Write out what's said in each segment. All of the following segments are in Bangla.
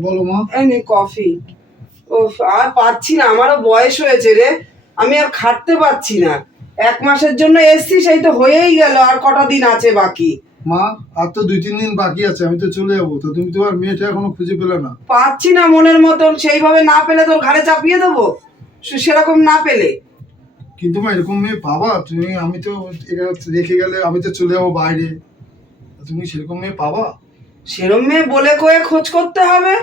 বলো মা। এই কফি। ও আর পাচ্ছি না আমারও বয়স হয়েছে রে। আমি আর খাটতে পারছি না। এক মাসের জন্য এসছি সেই তো হয়েই গেল আর কটা দিন আছে বাকি। মা আর তো দুই তিন দিন বাকি আছে আমি তো চলে যাব। তো তুমি তোমার মেয়েটা এখনও খুঁজে পেলে না। পাচ্ছি না মনের মতন সেইভাবে না পেলে তোর ঘাড়ে চাপিয়ে দেবো? সে- সেরকম না পেলে। কিন্তু মা এরকম মেয়ে পাবা? তুমি আমি তো রেখে গেলে আমি তো চলে যাব বাইরে। তুমি সেরকম মেয়ে পাবা? সেরম মেয়ে বলে কয়ে খোঁজ করতে হবে?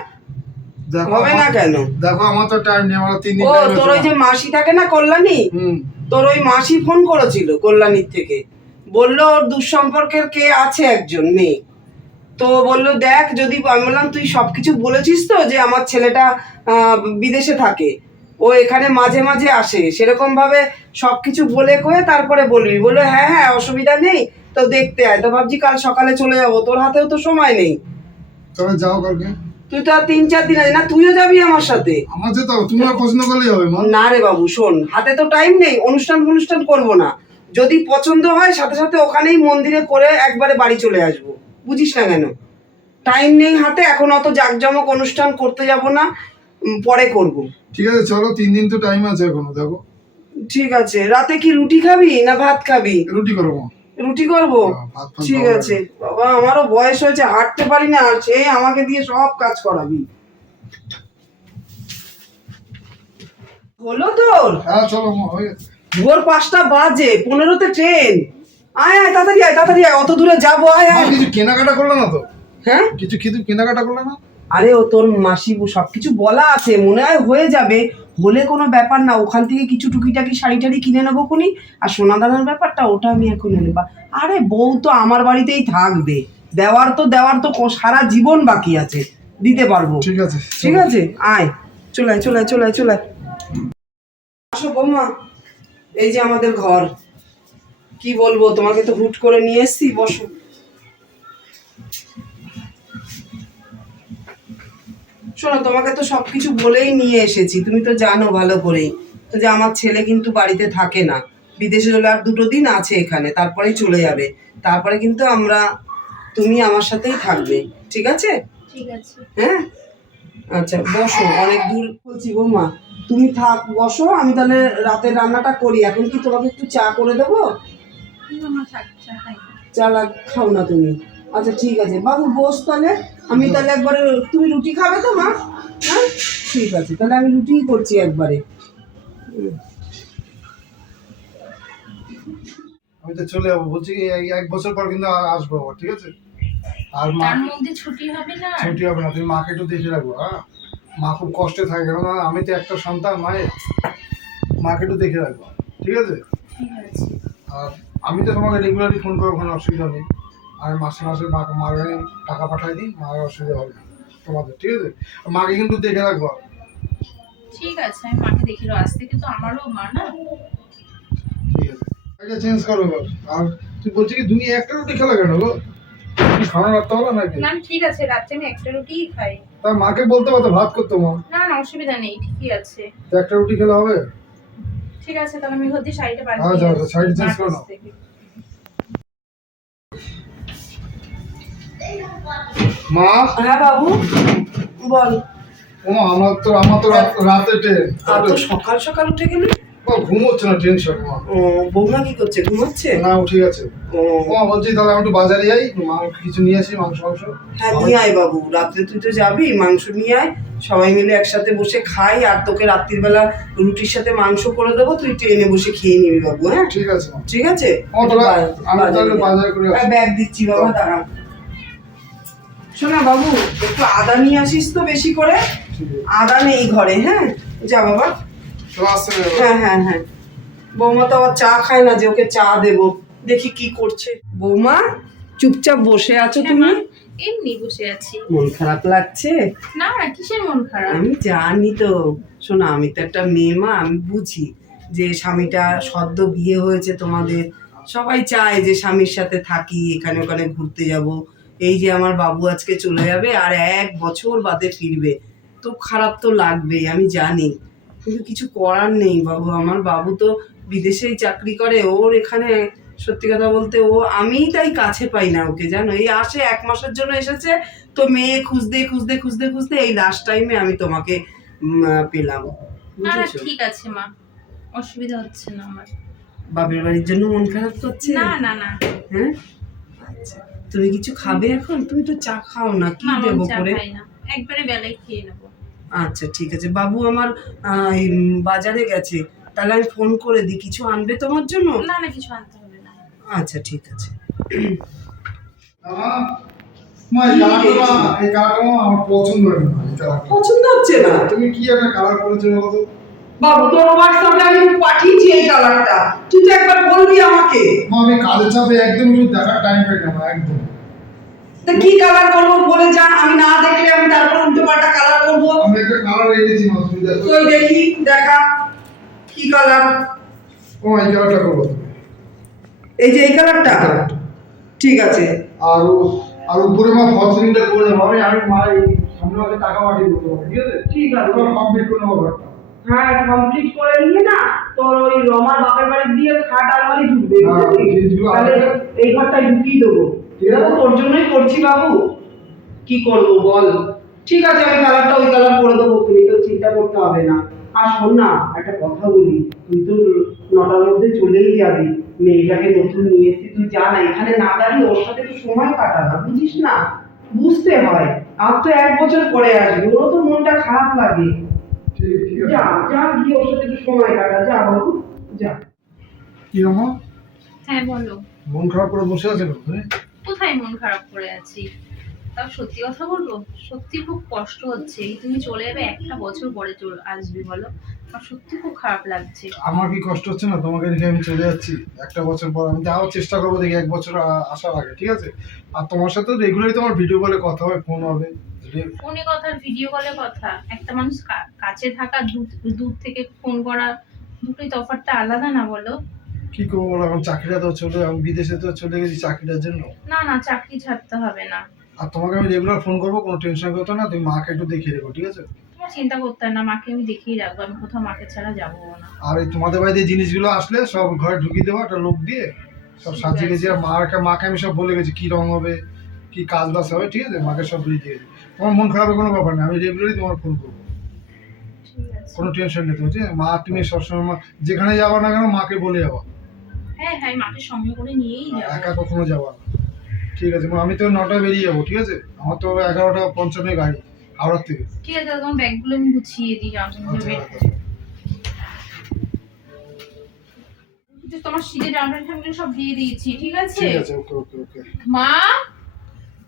হবে না কেন? দেখো আমার তো টাইম নেই আমার তিন দিন ও তোর ওই যে মাসি থাকে না কল্যাণী? হুম। তোর ওই মাসি ফোন করেছিল কল্যাণীর থেকে। বলল ওর দুঃসম্পর্কের কে আছে একজন মেয়ে? তো বলল দেখ যদি আমি বললাম তুই সবকিছু বলেছিস তো যে আমার ছেলেটা বিদেশে থাকে। ও এখানে মাঝে মাঝে আসে। সেরকম ভাবে সবকিছু বলে কয়ে তারপরে বলবি। বলল হ্যাঁ হ্যাঁ অসুবিধা নেই। তো দেখতে আয়। তো ভাবছি কাল সকালে চলে যাব। তোর হাতেও তো সময় নেই। তবে যাও কালকে। তুই তো আর তিন চার দিন আছে না তুইও যাবি আমার সাথে। আমার যেতে হবে। তুমি আর পছন্দ করলেই হবে মা। না রে বাবু শোন। হাতে তো টাইম নেই। অনুষ্ঠান অনুষ্ঠান করব না। যদি পছন্দ হয় সাথে সাথে ওখানেই মন্দিরে করে একবারে বাড়ি চলে আসব। বুঝিস না কেন? টাইম নেই হাতে। এখন অত জাঁকজমক অনুষ্ঠান করতে যাব না। উম, পরে করব। ঠিক আছে চলো। তিন দিন তো টাইম আছে এখনও দেখো। ঠিক আছে। রাতে কি রুটি খাবি না ভাত খাবি? রুটি করো মা রুটি করব হ্যাঁ, ঠিক আছে। বাবা আমারও বয়স হয়েছে হাঁটতে পারি না আর সে আমাকে দিয়ে সব কাজ করাবি। হলো তোর? হ্যাঁ হয়ে ভোর পাঁচটা বাজে পনেরোতে ট্রেন। আয় আয় তাড়াতাড়ি আয় তাড়াতাড়ি আয় অত দূরে যাব আয় আয়। কিছু কেনাকাটা করল না তো? হ্যাঁ? কিছু কিছু কেনাকাটা করল না? আরে ও তোর মাসি সব কিছু বলা আছে মনে হয় হয়ে যাবে। হলে কোনো ব্যাপার না ওখান থেকে কিছু টুকিটাকি শাড়ি টাড়ি কিনে নেব খুনি। আর সোনা দানার ব্যাপারটা ওটা আমি এখন নেবা আরে বউ তো আমার বাড়িতেই থাকবে। দেওয়ার তো দেওয়ার তো সারা জীবন বাকি আছে। দিতে পারব। ঠিক আছে ঠিক আছে? আয়। চলে আয় চলে আয় চলে আয় চলে আয়। আসো বৌমা। এই যে আমাদের ঘর। কি বলব তোমাকে তো হুট করে নিয়ে এসছি বসো। শোনো তোমাকে তো সবকিছু বলেই নিয়ে এসেছি তুমি তো জানো ভালো করেই তো যে আমার ছেলে কিন্তু বাড়িতে থাকে না। বিদেশে চলে আর দুটো দিন আছে এখানে তারপরেই চলে যাবে। তারপরে কিন্তু আমরা তুমি আমার সাথেই থাকবে ঠিক আছে? ঠিক আছে। হ্যাঁ? আচ্ছা বসো অনেক দূর বলছি বৌমা তুমি থাক বসো আমি তাহলে রাতের রান্নাটা করি। এখন কি তোমাকে একটু চা করে দেবো? চা না। চা লাগ খাও না তুমি। আচ্ছা ঠিক আছে। বাবু বস তাহলে? আমি তাহলে একবারে তুমি রুটি খাবে তো মা? হ্যাঁ? ঠিক আছে তাহলে আমি রুটিই করছি একবারে। আমি তো চলে যাব বলছি এই এক বছর পর কিন্তু আসব আবার ঠিক আছে? আর মা মধ্যে ছুটি হবে না? ছুটি হবে না তুমি মাকে একটু দেখে রাখব হ্যাঁ? মা খুব কষ্টে থাকে কেননা আমি তো একটা সন্তান মায়ের। মাকে একটু দেখে রাখব ঠিক আছে? আর আমি তো তোমাকে রেগুলারলি ফোন করব কোনো অসুবিধা নেই। আমি মাসে মাসে মা মাকে টাকা পাঠাই দিই মায়ের অসুবিধা হবে না। তোমাদের ঠিক আছে? মাকে কিন্তু দেখে রাখব। ঠিক আছে আমি মাকে দেখি রে, আজ থেকে তো আমারও মা না। ঠিক আছে। এটা চেঞ্জ করো এবার। আর তুই বলছি কি তুমি একটা রুটি খেলা কেন গো? খাওয়া রাখতে হলো নাকি? না ঠিক আছে রাত্রে আমি একটা রুটিই খাই। তার মাকে বলতে পারতো ভাত করতো মা না না অসুবিধা নেই ঠিকই আছে। তো একটা রুটি খেলে হবে? ঠিক আছে তাহলে আমি হচ্ছে শাড়িটা আচ্ছা, পাল্টে আচ্ছা, শাড়ি change করে। মা? হ্যাঁ বাবু? বল। ও আমার তো আমার তো রাতে ট্রেন। আর তো সকাল সকাল উঠে গেলি? ও ঘুম হচ্ছে না টেনশন মা। ও বৌমা কি করছে? ঘুমাচ্ছে? না উঠে গেছে। ও। মা বলছি তাহলে আমি একটু বাজারে যাই। মাংস কিছু নিয়ে আসি মাংস মাংস। হ্যাঁ নিয়ে আয় বাবু। রাত্রে তুই তো যাবি মাংস নিয়ে আয়। সবাই মিলে একসাথে বসে খাই আর তোকে রাত্রির বেলা রুটির সাথে মাংস করে দেবো তুই ট্রেনে বসে খেয়ে নিবি বাবু হ্যাঁ? ঠিক আছে ঠিক আছে? আমি তাহলে বাজার করে হ্যাঁ, ব্যাগ দিচ্ছি বাবা দাঁড়া। শোনা বাবু একটু আদা নিয়ে আসিস তো বেশি করে। আদা নেই ঘরে হ্যাঁ? যা বাবা। হ্যাঁ হ্যাঁ হ্যাঁ। বৌমা তো আবার চা খায় না যে ওকে চা দেবো। দেখি কি করছে। বৌমা চুপচাপ বসে আছো তুমি? এমনি বসে আছি। মন খারাপ লাগছে? না না কিসের মন খারাপ? আমি জানি তো। শোনো আমি তো একটা মেয়ে মা আমি বুঝি যে স্বামীটা সদ্য বিয়ে হয়েছে তোমাদের। সবাই চায় যে স্বামীর সাথে থাকি এখানে ওখানে ঘুরতে যাব। এই যে আমার বাবু আজকে চলে যাবে আর এক বছর বাদে ফিরবে। তো খারাপ তো লাগবেই আমি জানি। কিন্তু কিছু করার নেই বাবু আমার বাবু তো বিদেশেই চাকরি করে ওর এখানে সত্যি কথা বলতে ও আমিই তাই কাছে পাই না ওকে জানো? এই আসে এক মাসের জন্য এসেছে তো মেয়ে খুঁজতে খুঁজতে খুঁজতে খুঁজতে এই লাস্ট টাইমে আমি তোমাকে পেলাম। ঠিক আছে মা। অসুবিধা হচ্ছে না আমার। বাপের বাড়ির জন্য মন খারাপ করছে? না না না। হ্যাঁ? তুমি কিছু খাবে এখন? তুমি তো চা খাও না কি দেবো করে? একবারে বেলায় খেয়ে নেব। আচ্ছা ঠিক আছে। বাবু আমার বাজারে গেছে। তাহলে আমি ফোন করে দিই। কিছু আনবে তোমার জন্য? না না কিছু আনতে হবে না। আচ্ছা ঠিক আছে। হয় পছন্দ হচ্ছে না? তুমি কি একটা কালার করেছ বাবু তোর হোয়াটসঅ্যাপে আমি পাঠিয়েছি এই কালারটা তুই তো একবার বলবি আমাকে। মা আমি কাজের চাপে একদম একটু দেখার টাইম পাই না একদম। তা কি কালার করব বলে যা আমি না দেখলে আমি তারপর উল্টো পাল্টা কালার করব? আমি একটা কালার এনেছি মা তুই দেখি দেখা কি কালার ও এই কালারটা করব এই যে এই কালারটা ঠিক আছে। আর ও- আর উপরে মা ফলসিলিংটা করে নেব আমি আমি মা সামনে টাকা পাঠিয়ে দেবো ঠিক আছে? ঠিক আছে। কমপ্লিট করে নেব ঘরটা। হ্যাঁ কমপ্লিট করে নিয়ে না তোর ওই রমার বাপের বাড়ি দিয়ে খাট আলমারি ঢুকবে বুঝলি? জিনিসগুলো তাহলে এই ঘরটায় ঢুকিয়ে দেবো। ঠিক এটা আছে। তো তোর জন্যই করছি বাবু। কি করব বল? ঠিক আছে আমি কালারটা ওই কালার করে দেবো তুমি তো চিন্তা করতে হবে না। আর শোন না একটা কথা বলি তুই তো নটার মধ্যে চলেই যাবি। মেয়েটাকে নতুন নিয়ে এসেছি তুই যা না এখানে না দাঁড়িয়ে ওর সাথে একটু সময় কাটা না বুঝিস না? বুঝতে হয়। আর তো এক বছর পরে আসবি ওরও তো মনটা খারাপ লাগে। যা যা গিয়ে ওর সাথে একটু সময় কাটা যা বাবু যা। কি রকম? হ্যাঁ বলো। মন খারাপ করে বসে আছে কেন? তুমি কোথায় মন খারাপ করে আছি? তাও সত্যি কথা বলব? সত্যি খুব কষ্ট হচ্ছে। তুমি চলে যাবে একটা বছর পরে চলে আসবে বলো? আমার সত্যি খুব খারাপ লাগছে। আমার কি কষ্ট হচ্ছে না? তোমাকে রেখে আমি চলে যাচ্ছি। একটা বছর পর আমি যাওয়ার চেষ্টা করব দেখি এক বছর আসার আগে ঠিক আছে? আর তোমার সাথে রেগুলারই তোমার ভিডিও কলে কথা হবে ফোন হবে। ফোনে কথা ভিডিও কলে কথা। একটা মানুষ কাছে থাকা দূর থেকে ফোন করা দুটোই তফাৎটা আলাদা না বলো। কি করব এখন চাকরিটা তো চলে আমি বিদেশে তো চলে গেছি চাকরিটার জন্য। না না চাকরি ছাড়তে হবে না। আর তোমাকে আমি রেগুলার ফোন করব কোনো টেনশন করতো না তুমি মাকে একটু দেখিয়ে রেখো ঠিক আছে? তোমার চিন্তা করতে না মাকে আমি দেখিয়ে রাখব আমি কোথাও মাকে ছাড়া যাব না। আর এই তোমাদের বাড়িতে জিনিসগুলো আসলে সব ঘরে ঢুকিয়ে দেবো একটা লোক দিয়ে সব সাজিয়ে গেছি আর মাকে মাকে আমি সব বলে গেছি কি রং হবে কি কাজ বাজ হবে ঠিক আছে? মাকে সব দিয়ে গেছি তোমার মন খারাপের কোনো ব্যাপার নেই আমি রেগুলারই তোমার ফোন করব। ঠিক আছে। কোনো টেনশন নেই তুমি মা তুমি সবসময় মা যেখানে যাব না কেন মাকে বলে যাব। হ্যাঁ হ্যাঁ মাকে সঙ্গে করে নিয়েই যাব। একা কখনো যাব না। ঠিক আছে আমি তো নটায় বেরিয়ে যাব ঠিক আছে? আমার তো এগারোটা পঞ্চান্নের গাড়ি হাওড়ার থেকে। ঠিক আছে তোমার ব্যাগগুলো আমি গুছিয়ে দিই জামাগুলো আচ্ছা, আচ্ছা। তোমার প্যান্ট সব দিয়ে দিয়েছি ঠিক আছে? ঠিক আছে ওকে ওকে ওকে। মা?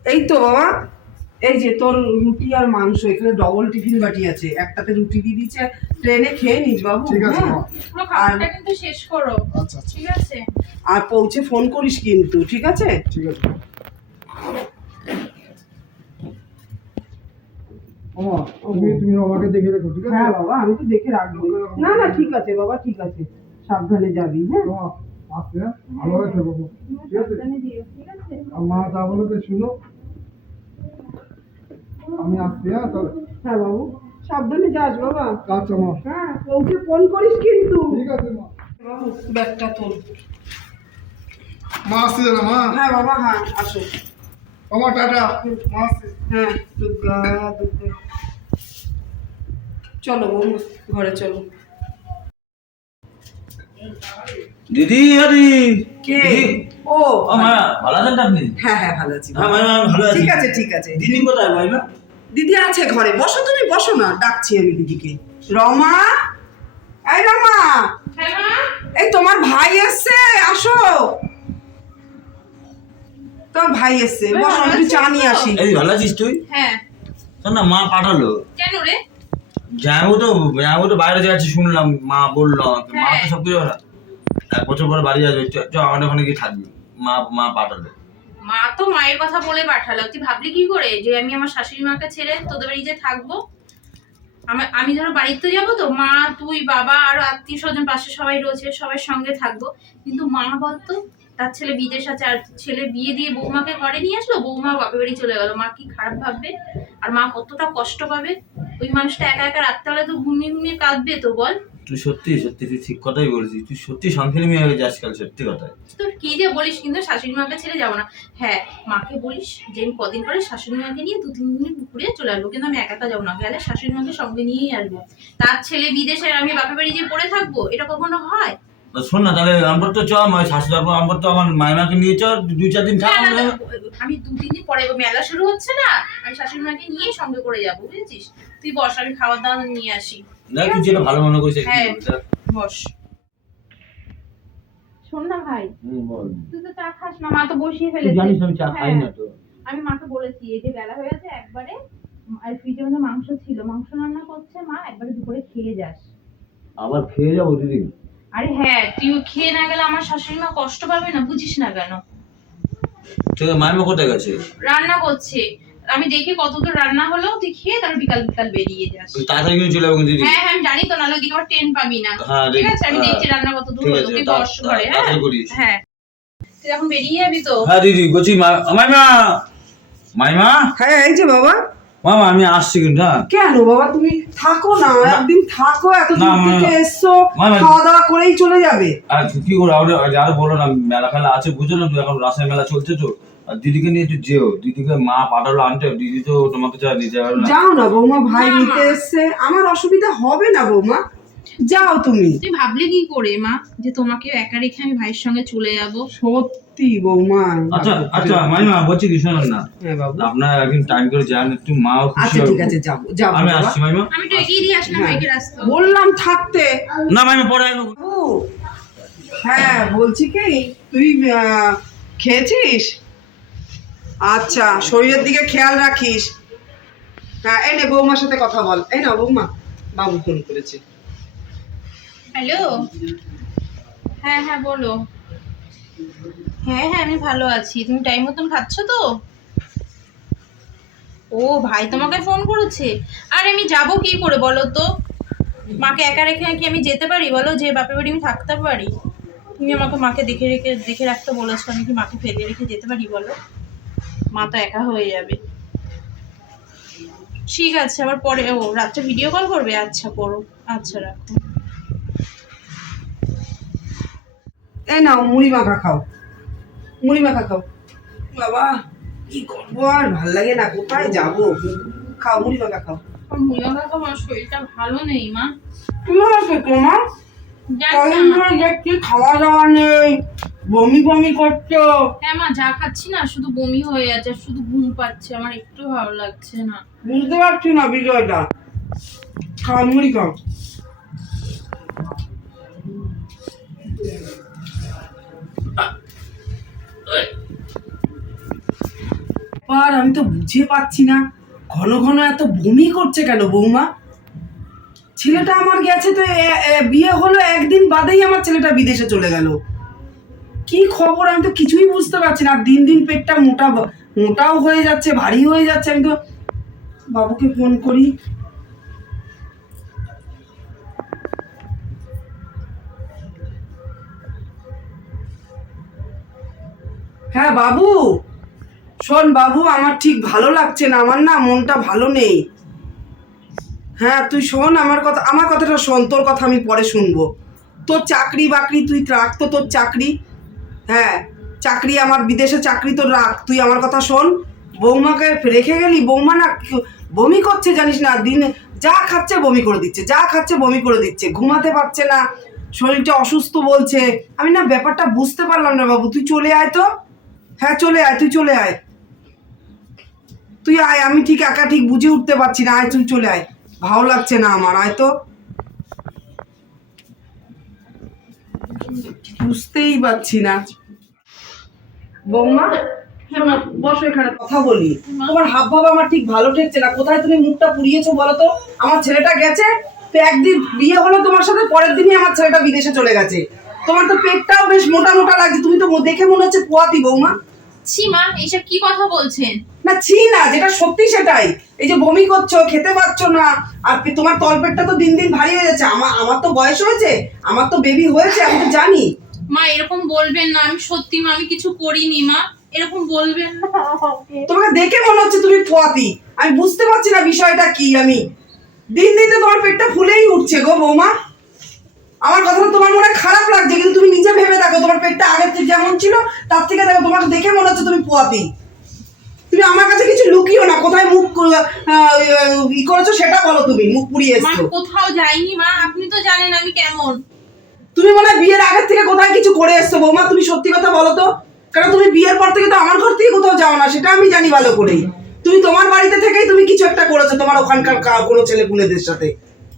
এই তো বাবা। এই যে তোর রুটি আর মাংস এখানে ডবল টিফিন বাটি আছে। একটাতে রুটি দিয়ে দিচ্ছে ট্রেনে খেয়ে নিস বাবু ঠিক আছে হ্যাঁ? খাবারটা কিন্তু শেষ করো। আচ্ছা আচ্ছা। ঠিক আছে? আর পৌঁছে ফোন করিস কিন্তু ঠিক আছে? ঠিক আছে তুমি তুমি আমাকে দেখে রেখো ঠিক আছে? হ্যাঁ বাবা আমি তো দেখে রাখব। না না ঠিক আছে বাবা ঠিক আছে। সাবধানে যাবি হ্যাঁ? আসতে ভালোভাবে থেকো ঠিক আছে? সাবধানে ঠিক আছে? মা বলে তো শুনো আমি আসছি হ্যাঁ তাহলে। হ্যাঁ বাবু। সাবধানে যাস বাবা। আচ্ছা মা। হ্যাঁ ওকে ফোন করিস কিন্তু। ঠিক আছে মা। বাবু ব্যাগটা তোল মা আসতে যাবে মা। হ্যাঁ বাবা হ্যাঁ আসো। বাবা টাটা। মা আসছে। হ্যাঁ দুর্গা দুর্গা চলো বউ ঘরে চলো। দিদি আরে কে? ও মা ভালো। আছেন আপনি? হ্যাঁ হ্যাঁ ভালো আছি হ্যাঁ মাইমা আমি ভালো আছি। ঠিক আছে ঠিক আছে। দিদি কোথায় মাইমা দিদি আছে ঘরে। বসো তুমি বসো না ডাকছি আমি দিদিকে। রমা? এই রমা! হ্যাঁ মা? এই তোমার ভাই এসছে আসো। তোমার ভাই এসছে ভাই, বসো একটু চা নিয়ে? আসি। এই ভালো আছিস তুই? হ্যাঁ। শোন না মা পাঠালো। কেন রে? যাব তো যাব তো বাইরে যাচ্ছি শুনলাম মা বলল মা তো হ্যাঁ। সব কিছু এক বছর পরে বাড়ি আসবে চ আমাদের ওখানে গিয়ে থাকবি। মা মা পাঠালো মা তো মায়ের কথা বলে পাঠালো। তুই ভাবলি কি করে? যে আমি আমার শাশুড়ি মাকে ছেড়ে তোদের বাড়ি যে থাকব? আমি ধরো বাড়িতে যাব তো, মা, তুই, বাবা, আর আত্মীয় স্বজন, পাশে সবাই রয়েছে সবার সঙ্গে থাকব। কিন্তু মা বলতো, তার ছেলে বিদেশ আছে, আর ছেলে বিয়ে দিয়ে বৌমাকে ঘরে নিয়ে আসলো, বৌমা বাপের বাড়ি চলে গেল। মা কি খারাপ ভাববে? আর মা কতটা কষ্ট পাবে? ওই মানুষটা একা একা রাত্রেবেলা তো ঘুমিয়ে ঘুমিয়ে কাঁদবে তো, বল। তুই সত্যি সত্যি তুই ঠিক কথাই বলছিস। তুই সত্যি সংসারী মেয়ে হয়ে যাস কাল সত্যি কথাই। তোর কি যে বলিস কিন্তু শাশুড়ি মাকে ছেড়ে যাব না। হ্যাঁ মাকে বলিস যে আমি কদিন পরে শাশুড়ি মাকে নিয়ে দু তিন দিন পুকুরে চলে আসব। কিন্তু আমি একা যাব না। গেলে শাশুড়ি মাকে সঙ্গে নিয়েই আসব। তার ছেলে বিদেশে আমি বাপের বাড়ি যে পড়ে থাকব? এটা কখনো হয়? শোন না তাহলে আমার তো চ আমার শাশুড়ি আমার তো আমার মাইমাকে নিয়ে চ দুই চার দিন থাক আমি দু তিন দিন পরে মেলা শুরু হচ্ছে না আমি শাশুড়ি মাকে নিয়ে সঙ্গে করে যাব বুঝেছিস? তুই বস আমি খাবার দাবার নিয়ে আসি। দেখ তুই যেটা ভালো মনে করিস হ্যাঁ। বস। শোন না ভাই বল। তুই তো চা খাস না মা তো বসিয়ে ফেলেছে। জানিস আমি চা খাই হ্যাঁ। না তো। আমি মাকে বলেছি এই যে বেলা হয়ে গেছে একবারে আর ফ্রিজের মধ্যে মাংস ছিল মাংস রান্না করছে মা একবারে দুপুরে খেয়ে যাস। আবার খেয়ে যাব দিদি আরে হ্যাঁ তুই খেয়ে না গেলে আমার শাশুড়ি মা কষ্ট পাবে না বুঝিস না কেন? আছে কোথায় গেছে? রান্না করছে। আমি দেখি কতদূর রান্না হলো তুই খেয়ে তারপর বিকাল বিকাল বেরিয়ে যাস। তুই তাড়াতাড়ি কিন্তু চলে যাব দিদি? হ্যাঁ হ্যাঁ আমি জানি তো নাহলে ওদিকে আবার ট্রেন পাবি না। হ্যাঁ, ঠিক আছে? আমি হ্যাঁ। দেখছি রান্না কত দূর হলো তুই বস ঘরে হ্যাঁ? হ্যাঁ। তুই এখন বেরিয়ে যাবি তো? হ্যাঁ দিদি বলছি মা- মাইমা মাইমা? হ্যাঁ এই যে বাবা। মামা আমি আসছি কিন্তু হ্যাঁ। কেন বাবা তুমি থাকো না একদিন থাকো এত দূর থেকে এসছো খাওয়া দাওয়া করেই চলে যাবে। আর কি করো আরও আর বলো না মেলা ফেলা আছে বুঝো না এখন রাসায়নিক মেলা চলছে তো। আর দিদিকে নিয়ে একটু যেও। দিদিকে মা পাঠালো আনতে দিদি তো তোমাকে ছাড়া নিতে পারবে না। যাও না বৌমা ভাই নিতে। এসছে। আমার অসুবিধা হবে না বৌমা। যাও তুমি। তুই ভাবলি কি করে মা? যে তোমাকে একা রেখে আমি ভাইয়ের সঙ্গে চলে যাব। সত্যি বৌমা আচ্ছা আচ্ছা মাইমা বলছি কি শোনেন না। হ্যাঁ বাবু। আপনার একদিন টাইম করে যান একটু মাও খুশি আচ্ছা ঠিক আছে যাব যাব আমি। আসছি মাইমা। আমি একটু এগিয়ে দিয়ে আসি না হ্যাঁ। ভাইকে রাস্তা। বললাম থাকতে। না মাইমা পরে আসব। বাবু, হ্যাঁ বলছি কি তুই আহ, খেয়েছিস? আচ্ছা শরীরের দিকে খেয়াল রাখিস। হ্যাঁ এই নে বৌমার সাথে কথা বল। এই না বৌমা। বাবু ফোন করেছে। হ্যালো? হ্যাঁ হ্যাঁ বলো। হ্যাঁ হ্যাঁ আমি ভালো আছি। তুমি টাইম মতন খাচ্ছ তো? ও, ভাই তোমাকে ফোন করেছে। আর আমি যাব কি করে বলো তো? মাকে একা রেখে কি আমি যেতে পারি বলো? যে বাপের বাড়ি আমি থাকতে পারি। তুমি আমাকে মাকে দেখে রেখে, দেখে রাখতে বলেছ, আমি কি মাকে ফেলে রেখে যেতে পারি বলো? মা তো একা হয়ে যাবে। ঠিক আছে, আবার পরে ও, রাত্রে ভিডিও কল করবে? আচ্ছা করো। আচ্ছা রাখো। এই নাও মুড়ি মাখা খাও। মুড়ি মাখা খাও। বাবা কি করব আর? ভালো লাগে না কোথায় যাব? খাও মুড়ি মাখা খাও। কাকা আমার শরীরটা ভালো নেই মা। কদিন। ধরে দেখছি খাওয়া দাওয়া নেই? বমি বমি করছ? হ্যাঁ মা যা খাচ্ছি না শুধু বমি হয়ে যাচ্ছে শুধু ঘুম পাচ্ছে আমার একটু ভালো লাগছে না। বুঝতে পারছি না বিষয়টা খাও মুড়ি খাও। আর আমি তো বুঝে পাচ্ছি না, ঘন ঘন এত বমি করছে কেন বৌমা? ছেলেটা আমার গেছে তো বিয়ে হলো একদিন বাদেই আমার ছেলেটা বিদেশে চলে গেল। কি খবর আমি তো কিছুই বুঝতে পারছি না দিন দিন পেটটা মোটা মোটাও হয়ে যাচ্ছে, ভারী হয়ে যাচ্ছে, আমি তো বাবুকে ফোন করি। হ্যাঁ বাবু। শোন বাবু, আমার ঠিক ভালো লাগছে না। আমার না মনটা ভালো নেই। হ্যাঁ তুই শোন আমার কথা, আমার কথাটা শোন, তোর কথা আমি পরে শুনব। তোর চাকরি বাকরি তুই রাখ তো, তোর চাকরি। হ্যাঁ চাকরি আমার, বিদেশে চাকরি তো রাখ। তুই আমার কথা শোন। বৌমাকে রেখে গেলি? বৌমা না বমি করছে জানিস না? দিন যা খাচ্ছে বমি করে দিচ্ছে, যা খাচ্ছে বমি করে দিচ্ছে। ঘুমাতে পারছে না, শরীরটা অসুস্থ বলছে। আমি না ব্যাপারটা বুঝতে পারলাম না বাবু, তুই চলে আয় তো। হ্যাঁ চলে আয় তুই চলে আয়। তুই আয় আমি ঠিক একা ঠিক বুঝে উঠতে পারছি না আয় তুই চলে আয়। ভালো লাগছে না আমার আয় তো। বুঝতেই পারছি না। বৌমা শোনো, বসো এখানে কথা বলি। তোমার হাব ভাব আমার ঠিক ভালো ঠেকছে না। কোথায় তুমি মুখটা পুড়িয়েছো বলো তো? আমার ছেলেটা গেছে তো একদিন বিয়ে হলো তোমার সাথে পরের দিনই আমার ছেলেটা বিদেশে চলে গেছে। তোমার তো পেটটাও বেশ মোটা মোটা লাগছে তুমি তো দেখে মনে হচ্ছে পোয়াতি বৌমা। ছি মা এইসব কি কথা বলছেন? না ছি না যেটা সত্যি সেটাই। এই যে বমি করছ খেতে পারছ না আর তোমার তলপেটটা তো দিন দিন ভারী হয়ে যাচ্ছে। আমার আমার তো বয়স হয়েছে আমার তো বেবি হয়েছে আমি তো জানি। মা এরকম বলবেন না আমি সত্যি মা আমি কিছু করিনি মা এরকম বলবেন না। তোমাকে দেখে মনে হচ্ছে তুমি পোয়াতি। আমি বুঝতে পারছি না বিষয়টা কি আমি। দিন দিন তো তোমার পেটটা ফুলেই উঠছে গো বৌমা। আমার কথাটা তোমার মনে খারাপ লাগছে কিন্তু তুমি নিজে ভেবে দেখো তোমার পেটটা আগের থেকে যেমন ছিল তার থেকে দেখো তোমাকে দেখে মনে হচ্ছে তুমি পোয়াতি। তুমি আমার কাছে কিছু লুকিও না কোথায় মুখ ই করেছ সেটা বলো তুমি মুখ পুড়িয়ে এসছো। কোথাও যাইনি মা আপনি তো জানেন আমি কেমন। তুমি মনে হয় বিয়ের আগের থেকে কোথায় কিছু করে এসছো বৌমা তুমি সত্যি কথা বলো তো। কারণ তুমি বিয়ের পর থেকে তো আমার ঘর থেকে কোথাও যাও না সেটা আমি জানি ভালো করেই। তুমি তোমার বাড়িতে থেকেই তুমি কিছু একটা করেছ তোমার ওখানকার কা- কোনো ছেলে পুলেদের সাথে।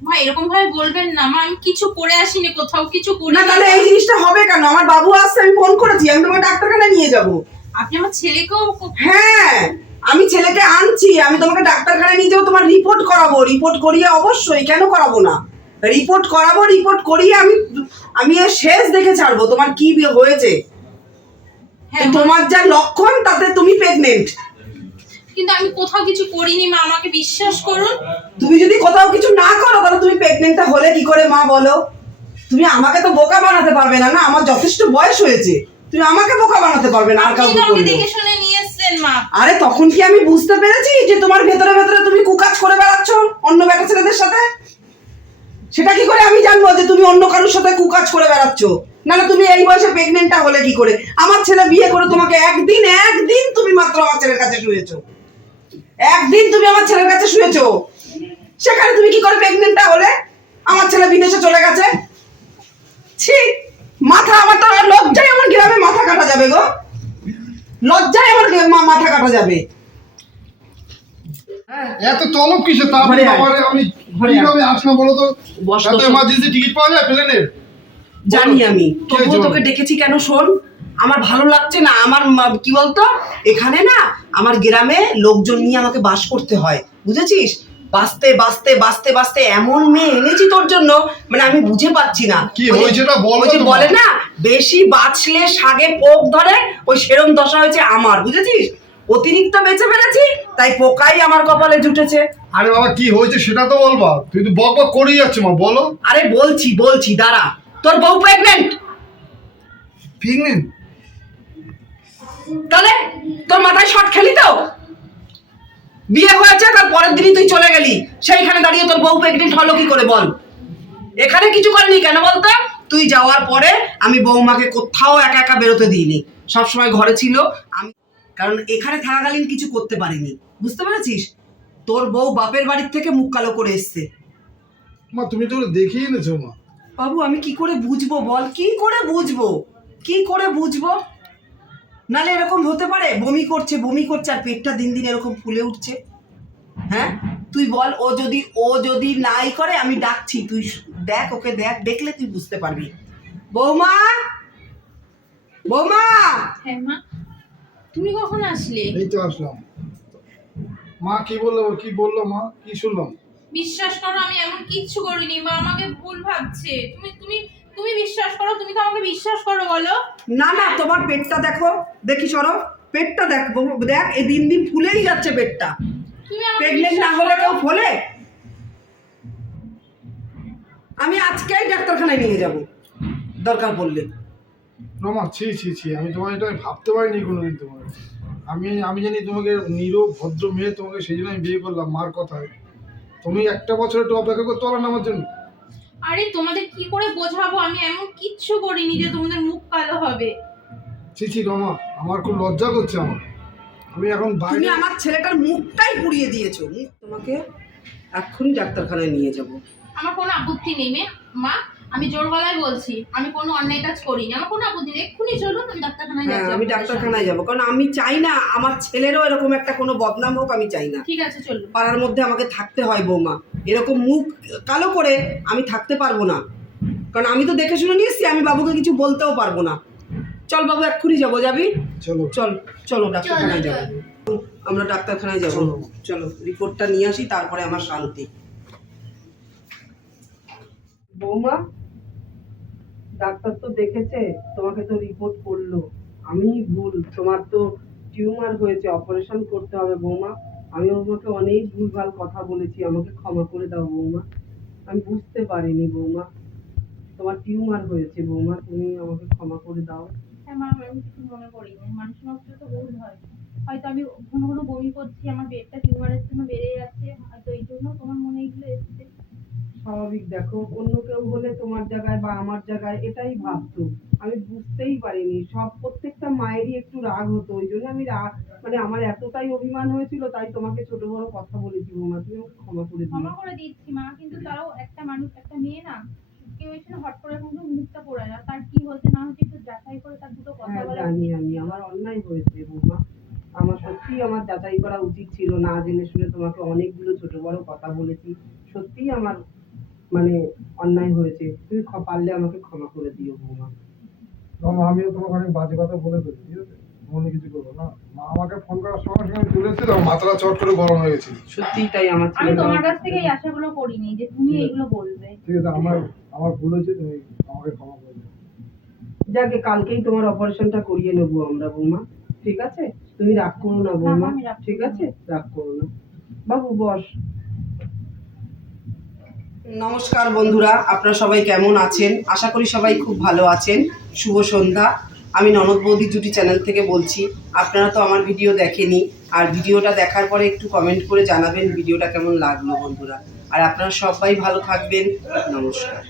মা এরকম ভাবে বলবেন না। মা আমি কিছু করে আসিনি কোথাও কিছু করি না তাহলে এই জিনিসটা হবে কেন? আমার বাবু আসছে আমি ফোন করেছি আমি তোমাকে ডাক্তারখানায় নিয়ে যাব। আপনি আমার ছেলেকেও হ্যাঁ আমি ছেলেকে আনছি আমি তোমাকে ডাক্তারখানায় নিয়ে যাব তোমার রিপোর্ট করাবো। রিপোর্ট করিয়ে অবশ্যই কেন করাবো না? রিপোর্ট করাবো রিপোর্ট করিয়ে আমি আমি এর শেষ দেখে ছাড়বো। তোমার কি হয়েছে? হ্যাঁ তোমার যা লক্ষণ তাতে তুমি প্রেগনেন্ট কিন্তু আমি কোথাও কিছু করিনি মা আমাকে বিশ্বাস করুন। তুমি যদি কোথাও কিছু না প্রেগনেন্টটা হলে কি করে মা বলো? তুমি আমাকে তো বোকা বানাতে পারবে না না? আমার যথেষ্ট বয়স হয়েছে। তুমি আমাকে বোকা বানাতে পারবে না আর কাউকে মা। আরে তখন কি আমি বুঝতে পেরেছি যে তোমার ভেতরে ভেতরে তুমি কুকাজ করে বেড়াচ্ছ অন্য বেটা ছেলেদের সাথে? সেটা কি করে আমি জানব যে তুমি অন্য কারোর সাথে কুকাজ করে বেড়াচ্ছ? না না তুমি এই বয়সে প্রেগনেন্টটা হলে কি করে? আমার ছেলে বিয়ে করে তোমাকে একদিন একদিন তুমি মাত্র আমার ছেলের কাছে শুয়েছো। একদিন তুমি আমার ছেলের কাছে শুয়েছো। সেখানে তুমি কি করে প্রেগনেন্টটা হলে? আমার ছেলে বিদেশে চলে গেছে। ছি মাথা আমার তো লজ্জায় আমার গ্রামে মাথা কাটা যাবে গো। লজ্জায় আমার মাথা কাটা যাবে। এত তলব কিসে তারপরে আমি কীভাবে আসলাম বলো তো? এত এমার্জেন্সি টিকিট পাওয়া যায় প্লেনের? জানি আমি। তবুও তোকে ডেকেছি কেন শোন? আমার ভালো লাগছে না। আমার মা- কি বলতো? এখানে না আমার গ্রামে লোকজন নিয়ে আমাকে বাস করতে হয়। বুঝেছিস? বাঁচতে বাঁচতে বাঁচতে বাঁচতে এমন মেয়ে এনেছি তোর জন্য মানে আমি বুঝে পাচ্ছি না। কি ওই যে বলে না বেশি বাঁচলে সাগে পোক ধরে ওই সেরম দশা হয়েছে আমার বুঝেছিস? অতিরিক্ত বেঁচে ফেলেছি তাই পোকাই আমার কপালে জুটেছে। আরে বাবা কি হয়েছে সেটা তো বলবা। তুই তো বক বক করেই যাচ্ছে মা বলো। আরে বলছি বলছি দাঁড়া। তোর বউ প্রেগনেন্ট প্রেগনেন্ট তাহলে তোর মাথায় শট খেলি তো? বিয়ে হয়েছে তার পরের দিনই তুই চলে গেলি। সেইখানে দাঁড়িয়ে তোর বউ প্রেগনেন্ট হলো কি করে বল? এখানে কিছু করেনি কেন বলতো? তুই যাওয়ার পরে আমি বৌমাকে কোথাও একা একা বেরোতে দিইনি। সবসময় ঘরে ছিল আমি কারণ এখানে থাকাকালীন কিছু করতে পারিনি। বুঝতে পেরেছিস? তোর বউ বাপের বাড়ির থেকে মুখ কালো করে এসছে। মা তুমি তো দেখিয়ে এনেছো মা। বাবু আমি কি করে বুঝব বল? কি করে বুঝব? কি করে বুঝব? নালে এরকম হতে পারে? বমি করছে বমি করছে আর পেটটা দিন দিন এরকম ফুলে উঠছে। হ্যাঁ? তুই বল ও যদি ও যদি নাই করে আমি ডাকছি। তুই দেখ ওকে দেখ দেখলে তুই বুঝতে পারবি। বৌমা! বৌমা! হ্যাঁ মা। তুমি কখন আসলে? এই তো আসলাম। মা কি বলল কি বলল মা? কি শুনলাম? বিশ্বাস করো আমি এমন কিচ্ছু করিনি। মা আমাকে ভুল ভাবছে। তুমি তুমি তুমি বিশ্বাস করো তুমি তো আমাকে বিশ্বাস করো বলো। না না তোমার পেটটা দেখো। দেখি সরো। পেটটা দেখ দেখ এই দিন দিন ফুলেই যাচ্ছে পেটটা। প্রেগনেন্ট না হলে কেউ ফোলে? আমি আজকেই ডাক্তারখানায় নিয়ে যাব। দরকার পড়লে। রমা ছি ছি ছি আমি তোমার এটা ভাবতে পারিনি কোনোদিন তোমার। আমি আমি জানি তোমাকে নীরব ভদ্র মেয়ে তোমাকে সেই জন্য আমি বিয়ে করলাম মার কথায়। তুমি একটা বছর একটু অপেক্ষা করতে পারো না আমার জন্য। আরে তোমাদের কি করে বোঝাবো? আমি এমন কিচ্ছু করিনি যে তোমাদের মুখ কালো হবে। ছি ছি রমা আমার খুব লজ্জা করছে আমার। আমি এখন তুমি বাইরে আমার ছেলেটার মুখটাই পুড়িয়ে দিয়েছ। মুখ তোমাকে এক্ষুনি ডাক্তারখানায় নিয়ে যাব। আমার কোনো আপত্তি নেই মে মা আমি জোর গলায় বলছি আমি কোনো অন্যায় কাজ করিনি আমার কোনো আপত্তি নেই এক্ষুনি চলুন আমি ডাক্তারখানায় হ্যাঁ যাচ্ছি আমি ডাক্তারখানায় যাব কারণ আমি চাই না আমার ছেলেরও এরকম একটা কোনো বদনাম হোক আমি চাই না। ঠিক আছে চলুন। পাড়ার মধ্যে আমাকে থাকতে হয় বৌমা এরকম মুখ কালো করে আমি থাকতে পারব না। কারণ আমি তো দেখে শুনে নিয়েছি আমি বাবুকে কিছু বলতেও পারব না। চল বাবু এক্ষুনি যাব যাবি? চলো। চল চলো ডাক্তারখানায় যাব। আমরা ডাক্তারখানায় যাব। চলো রিপোর্টটা নিয়ে আসি তারপরে আমার শান্তি। বৌমা, ডাক্তার তো দেখেছে, তোমাকে তো রিপোর্ট করল। আমি ভুল, তোমার তো টিউমার হয়েছে অপারেশন করতে হবে বৌমা। আমি তোমাকে অনেক ভুলভাল কথা বলেছি, আমাকে ক্ষমা করে দাও বৌমা। আমি বুঝতে পারিনি বৌমা, তোমার টিউমার হয়েছে বৌমা, তুমি আমাকে ক্ষমা করে দাও। হ্যাঁ মা আমি কিছু মনে করিনি মানুষ মাত্র তো ভুল হয়। হয়তো আমি ঘন ঘন বমি করছি, আমার পেটটা টিউমারের জন্য বেড়ে যাচ্ছে হয়তো এই জন্য তোমার মনে এগুলো এসছে স্বাভাবিক দেখো। অন্য কেউ হলে তোমার জায়গায় বা আমার জায়গায় এটাই ভাবতো। আমি বুঝতেই পারিনি। সব প্রত্যেকটা মায়েরই একটু রাগ হতো। ওই জন্য আমি রাগ মানে আমার এতটাই অভিমান হয়েছিল তাই তোমাকে ছোট বড় কথা বলেছি বৌমা তুমি ক্ষমা করে দিও। ক্ষমা করে দিচ্ছি মা। কিন্তু তাও একটা মানুষ একটা মেয়ে না কেউ এসে হট করে কিন্তু মুখটা পড়ে না। তার কি হচ্ছে না হচ্ছে একটু যাচাই করে তার দুটো কথা হ্যাঁ বলে। জানি আমি আমার অন্যায় হয়েছে বৌমা। আমার সত্যিই আমার যাচাই করা উচিত ছিল না। জেনে শুনে তোমাকে অনেকগুলো ছোট বড় কথা বলেছি। সত্যিই আমার মানে অন্যায় হয়েছে তুমি খ- পারলে আমাকে ক্ষমা করে দিও বৌমা। তখন আমিও তোমাকে অনেক বাজে কথা বলে ফেলি ঠিক আছে? মনে কিছু করব না। মা আমাকে ফোন করার সঙ্গে সঙ্গে আমি চলে মাথাটা চট করে গরম হয়ে গেছিল। সত্যিই তাই আমার আমি তোমার কাছ থেকে এই আশাগুলো করিনি যে তুমি এগুলো বলবে। ঠিক আছে আমার আমার ভুল হয়েছে তুমি আমাকে ক্ষমা করে দিও। যাকে কালকেই তোমার অপারেশনটা করিয়ে নেব আমরা বৌমা ঠিক আছে? তুমি রাগ করো না বৌমা ঠিক আছে? রাগ করো না। বাবু বস। নমস্কার বন্ধুরা, আপনারা সবাই কেমন আছেন? আশা করি সবাই খুব ভালো আছেন। শুভ সন্ধ্যা। আমি ননদ বৌদি জুটি চ্যানেল থেকে বলছি, আপনারা তো আমার ভিডিও দেখেনি, আর ভিডিওটা দেখার পরে একটু কমেন্ট করে জানাবেন ভিডিওটা কেমন লাগল বন্ধুরা। আর আপনারা সবাই ভালো থাকবেন। নমস্কার।